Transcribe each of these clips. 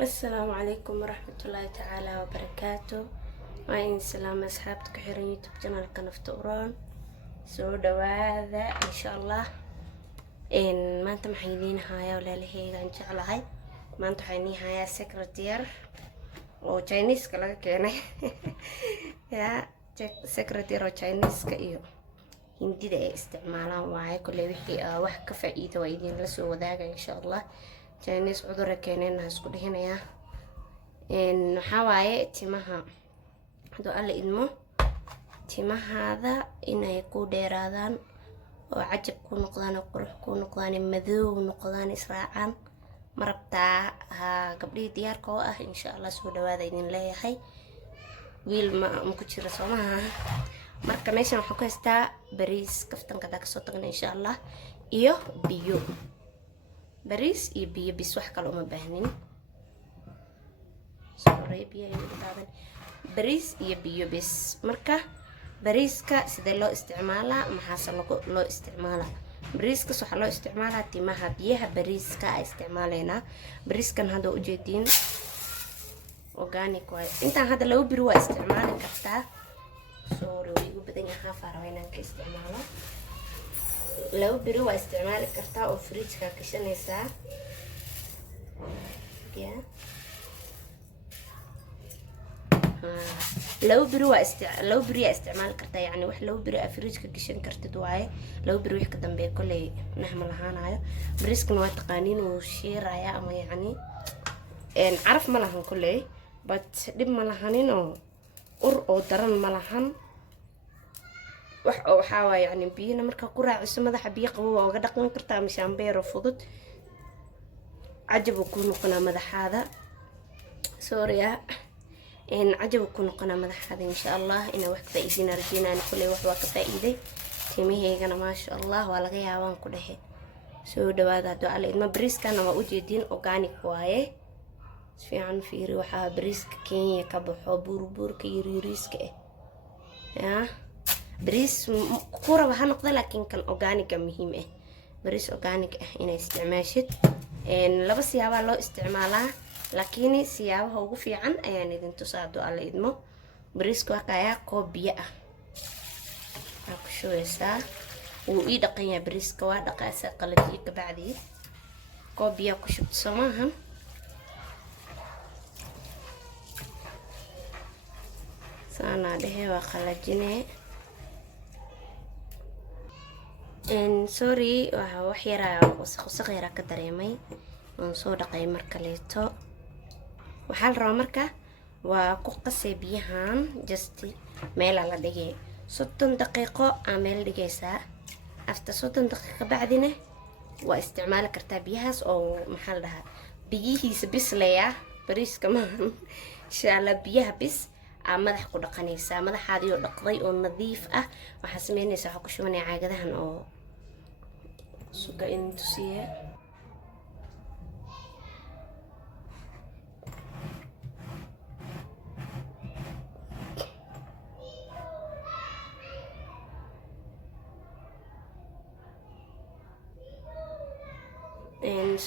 السلام عليكم ورحمة الله تعالى وبركاته. وإن سلام أصحابتك حيرين يوتيوب channel كنفت أوران سو دواذا إن شاء الله. إن ما أنت محيدين هاي ولا لهي إن شاء الله هاي ما أنت حيني هاي سكرتير أو Chinese كلا كأنه يا سكرتير أو Chinese كأيو هندي ده استعماله وعي كل وحي وح كفائدة وإيدين لسه وذاك إن شاء الله. Chinese عذرة كأننا هسكون هنا يا إن حواي تمها هذا قال إنه تمها هذا إنه يكون ديرادان وعجب كون نقدان وقروح كون نقدان مذو ونقدان إسراعان مربطة ها قبل ديار كواه إن شاء الله سود هذا إذن لا يحي ويل ما مكتشر رسومها marka meeshan waxaan ku haystaa bariis kaftan kada kasoo tagna insha Allah iyo biyo bariis iyo biyo bis wax kale uma baahnin sorry biyo iyo taaban bariis iyo biyo bis marka bariiska sida loo isticmaalaa maxaa loo isticmaalaa bariiska waxa loo isticmaalaa timaha biyaha bariiska ay isticmaaleena bariiskan hada u jeedin organic way inta hada loo biri waa isticmaali kartaa sorry wiigu badan yahay faarweynaan ka isticmaalo loo biri waa isticmaali kartaa oo fridge ka gashanaysaa ya loo biri waa isticmaali kartaa yani wax loo biri fridge ka gashan kartid waaye loo biri wax ka dambeeyo kulay nahma lahaanayo bariiskan waa taqaaniin uu shiiraya ama yani caraf ma lahan kulay but dib ma lahanin oo ur oo daran ma lahan wax oo waxa waa yani biyana marka ku raaciso madaxa biyo qabo waa uga dhaqan kartaa ama shaambeero fudud عجب يكون قنا مدح هذا سوريا إن عجب يكون قنا مدح هذا إن شاء الله إن وقت فائدين رجينا أن كل واحد وقت فائدة تيميه جنا ما شاء الله ولا جي عوان كله سو هذا دعاء ما بريس كان ما وجدين أورجانيك وايه في عن في روحها بريسك كين يكبحوا بور كيري ريسك يا بريس كورة بهالنقطة لكن كان أورجانيك مهم بريس أورجانيك هنا استعماشت إن لبس سيابها لو استعمالها لكن سيابها هو في عن يعني إذا تصعدوا على إدمه بريسك وقايا كوبيا أكو شو يسا وإيدا قيا بريسك وادا قاسا قلتيك بعدي كوبيا كشوف سماها سانا ده وخلجني إن سوري وحيرا وسخ يرا كدريمي ونسو دقاي marka leeto waxa la rabaa marka waa ku qasay biyahan just meel la dhigay 30 daqiiqo meel dhigaysa after 30 daqiiqo bacdina waa isticmaali kartaa biyahaas oo maxal dhaha biyihiisa bis leeya bariiska ma insha Allah biyaha bis madax ku dhaqanaysa madaxaadii oo dhaqday oo nadiif ah waxa sameynaysa waxa ku shubanay caagadahan oo suuqa intu siya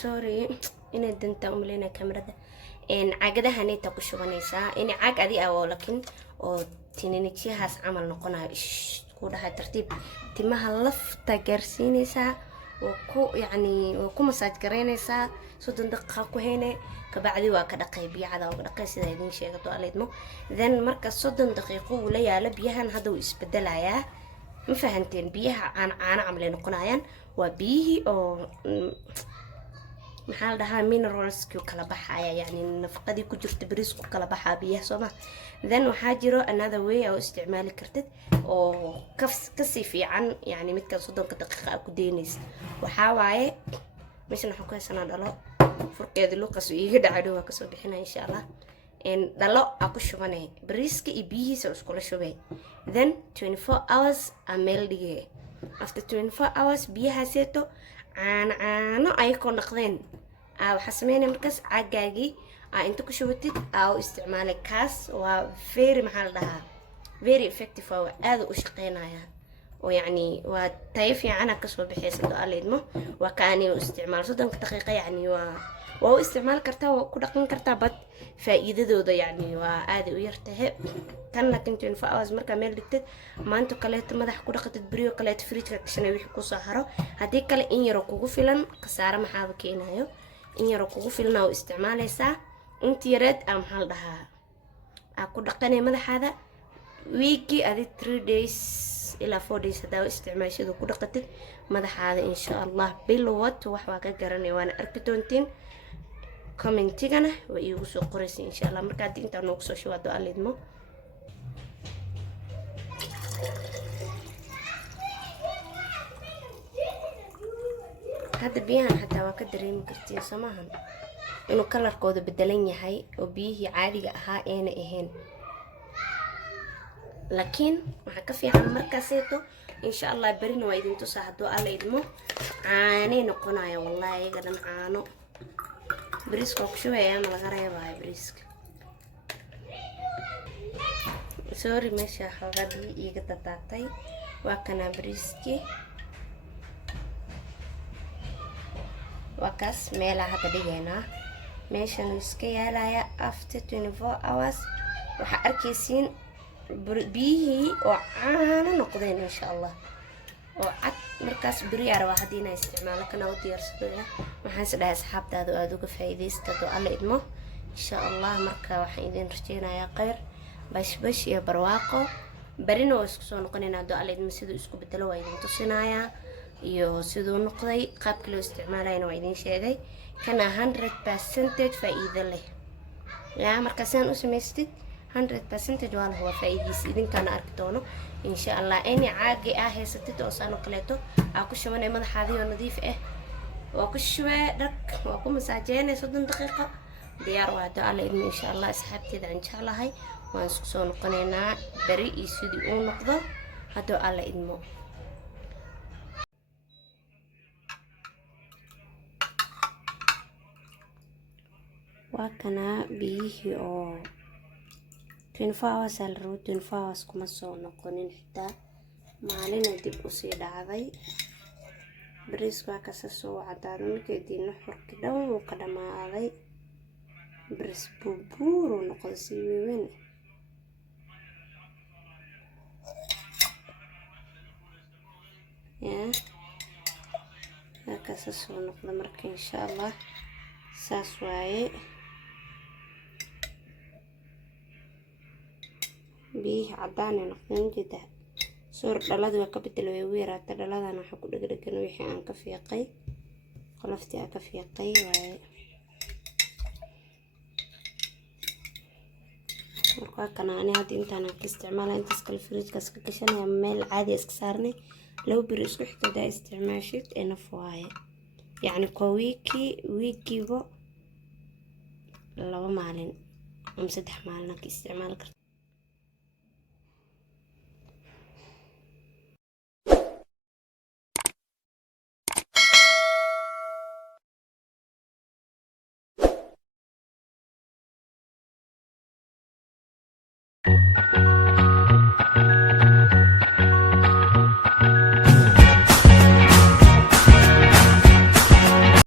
sorry inay danta umleena kamarada caagadahan ay ta ku shubanaysaa in caag adi ah oo laakiin oo tininijiyahaas camal noqonayo ku dhahay tartiib timaha lafta gaarsiinaysaa oo ku yani oo ku massage gareynaysaa 30 daqiiqo ku heene kabacdi waa ka dhaqay biyada oo ka dhaqay sida idin sheegto aleedmo then marka 30 daqiiqo uu la yaalo biyahan hada uu isbedelayaa ma fahanteen biyaha caana camal noqonayaan waa biyihii oo maxaa la dhahaa minerals ku kala baxaya yani nafaqadii ku jirta bariisku kala baxaa biyaha Soomaa then waxaa jiro another way oo isticmaali kartid oo ka si fiican yani midka 30 daqiiqo ku deynaysa waxa waaye meeshan waxa ku haysanaa dhalo furkeeda luqas iiga dhacdo waa ka soo bixinaa insha Allah in dhalo ku shubanay bariiska iyo biyihiisa isku la shubay then 24 hours meel dhigay after 24 hours biyaha seeto caano ay ku naqdeen waxa sameeyay markaas caagaagii inta ku shubatid oo isticmaalay kaas waa very maxal dhaha very effective oo aad u shaqeynaya ويعني وتايف يعني كسو بحيث إنه قال إدمه وكاني استعمال صدق دقيقة يعني وهو استعمال كرتا وكل كرتا بد فائدة دودا يعني وعادي ويرتهب كان لكن 24 hours marka meel dhigtid maanta kaleeto madax ku dhaqatid bariyo kaleeto fridge ka kashanay wixii ku soo haro hadii kale in yar kugu filan kasaara maxaa keenayo in yar kugu filan oo isticmaalaysaa inta yareed am hal dhahaa ku dhaqanay madaxaada weekly adi 3 days ilaa 4 days hadaa isticmaashadu ku dhaqatid madaxaada insha Allah bilowad wax waa ka garanay waana arki doontiin commentigana way igu soo qoraysaa insha Allah marka inta noogu soo shawaado alidmo هذا بيهان حتى وكدرين كرتين سماهن إنه كلر كود بدلين يهاي وبيه عادي ها أنا إهين لكن وحكفي عن مركزيته إن شاء الله برينا ويدين تصعدوا على إدمه عاني نقنايا والله يقدر عانو بريسك وكشوية أنا الغريبة هاي بريسك سوري ماشي حغدي يقدر تعطي وكنا بريسكي وكاس ميلا هذا ديجينا ميشان ويسكي لايا after 24 hours وح أركيسين بيه وعانا نقدين إن شاء الله وعد مركز بريار واحدين استعماله كنا وديار سبيله وحنس لها أصحاب دادو أدوك فايديس تدو على إدمه إن شاء الله مركا وحيدين رجينا يا قير بش يا برواقو برينو اسكسو نقنينا دو على إدمه سيدو اسكو بدلو وايدين تصينايا iyo sidoo noqday qaabka loo isticmaalayna waa idin sheegay kana 100% faa'iido leh yaa marka saan u sameystid 100% waa huwa faa'iidis idin kana arki doono insha Allah ayni caagi ah heysatid oo saan kaleeto aa ku shabanay madaxaadi oo nadiif ah waa ku shubay dhaq waa ku masaajeynay 30 daqiiqo diyaar waa daa alla idin insha Allah asxaabteeda aan jeclahay waan isku soo noqonaynaa bari iyo sidii uu noqdo hadoo alla idmo وكنا بيه أو 24 hours الرو 24 hours كما سو نقولين حتى معلنا دب أصيد عضي بريس كاكس سو عداد مكدي نحر كده وقدم عضي بريس بور ونقول سيبي وين يا كاكس سو نقول مركي إن شاء الله ساسواي بيه عداني نقدين جدا صور دلاد وكبت الويويرة دلاد أنا حكو دقدقن ويحي عن كفيقي قلفتي أكفيقي واي مركوا كناني هادي انتانا كاستعمالها انت اسك الفريج كاسككشان يميل عادي اسكسارني لو بريسكو حتى دا استعماشيت انفواي يعني كويكي ويكيبو لو مالين أم 3 مالنا كاستعمال كرت